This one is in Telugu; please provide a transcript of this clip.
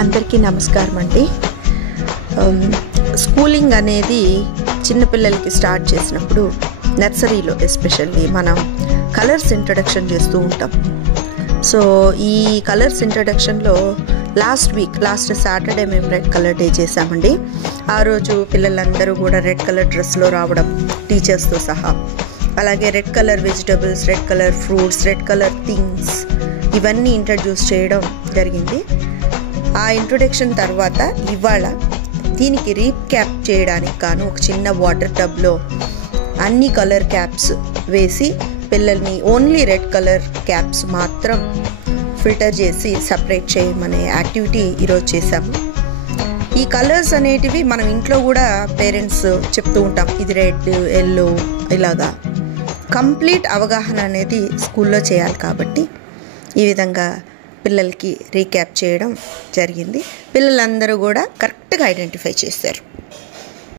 అందరికీ నమస్కారం అండి. స్కూలింగ్ అనేది చిన్నపిల్లలకి స్టార్ట్ చేసినప్పుడు నర్సరీలో ఎస్పెషల్లీ మనం కలర్స్ ఇంట్రడక్షన్ చేస్తూ ఉంటాం. సో ఈ కలర్స్ ఇంట్రడక్షన్లో లాస్ట్ సాటర్డే మేము రెడ్ కలర్ డే చేసామండి. ఆ రోజు పిల్లలందరూ కూడా రెడ్ కలర్ డ్రెస్లో రావడం టీచర్స్తో సహా, అలాగే red colour vegetables, red colour fruits, red colour things ఇవన్నీ ఇంట్రడ్యూస్ చేయడం జరిగింది. ఆ ఇంట్రొడక్షన్ తర్వాత ఇవాళ దీనికి రీక్యాప్ చేయడానికి గాను ఒక చిన్న వాటర్ టబ్లో అన్ని కలర్ క్యాప్స్ వేసి పిల్లల్ని ఓన్లీ రెడ్ కలర్ క్యాప్స్ మాత్రం ఫిల్టర్ చేసి సపరేట్ చేయమనే యాక్టివిటీ ఈరోజు చేశాము. ఈ కలర్స్ అనేటివి మనం ఇంట్లో కూడా పేరెంట్స్ చెప్తూ ఉంటాం, ఇది రెడ్, ఎల్లో, ఇలాగా కంప్లీట్ అవగాహన అనేది స్కూల్లో చేయాలి. కాబట్టి ఈ విధంగా పిల్లలకి రీక్యాప్ చేయడం జరిగింది. పిల్లలందరూ కూడా కరెక్ట్గా ఐడెంటిఫై చేశారు.